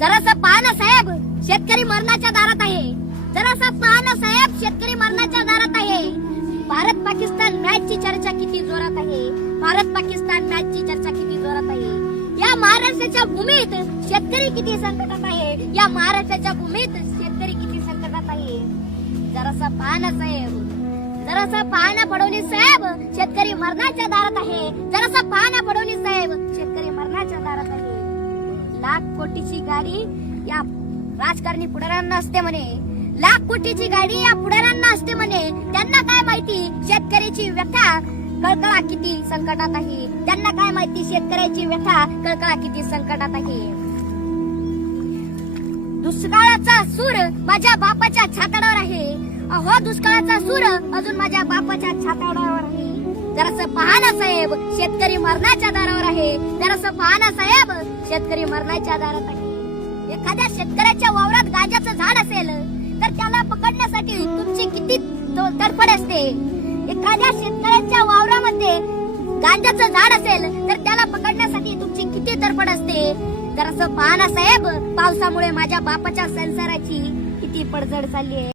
जरासं पहा ना साहेब, शेतकरी मरणाच्या दारात आहे. जरासं पहा ना साहेब, शेतकरी मरणाच्या दारात आहे. भारत पाकिस्तान मॅचची चर्चा किती जोरात आहे. भारत पाकिस्तान मॅचची चर्चा किती जोरात आहे. या महाराष्ट्राच्या भूमीत शेतकरी किती संकटात आहे. या महाराष्ट्राच्या भूमीत शेतकरी किती संकटात आहे. जरासं पहा ना साहेब, जरासं पहा ना फडणवीस साहेब, शेतकरी मरणाच्या दारात आहे. जरासं पहा ना फडणवीस साहेब, शेतकरी मरणाच्या दारात आहे. लाख कोटीची गाडी या राजकारणी पुढाऱ्यांना असते म्हणे. लाख कोटीची गाडी या पुढाऱ्यांना असते म्हणे. त्यांना काय माहिती शेतकऱ्याची व्यथा कळकळा किती संकटात आहे. त्यांना काय माहिती शेतकऱ्याची व्यथा कळकळा किती संकटात आहे. दुष्काळाचा सूर माझ्या बापाच्या छाताडावर आहे. अहो दुष्काळाचा सूर अजून माझ्या बापाच्या छाताडावर आहे. जरासं पहा ना साहेब, शेतकरी मरणाच्या दारावर आहे. जरासं पहा ना साहेब, शेतकरी मरणाच्या दारात आहे. एखाद्या शेतकऱ्याच्या वावरात गांजाचं झाड असेल तर त्याला पकडण्यासाठी तुमची किती तडफड असते. एखाद्या शेतकऱ्याच्या वावरामध्ये गांजाचं झाड असेल तर त्याला पकडण्यासाठी तुमची किती तडफड असते. जरासं पहा ना साहेब, पावसामुळे माझ्या बापाच्या संसाराची किती पडझड चालली आहे.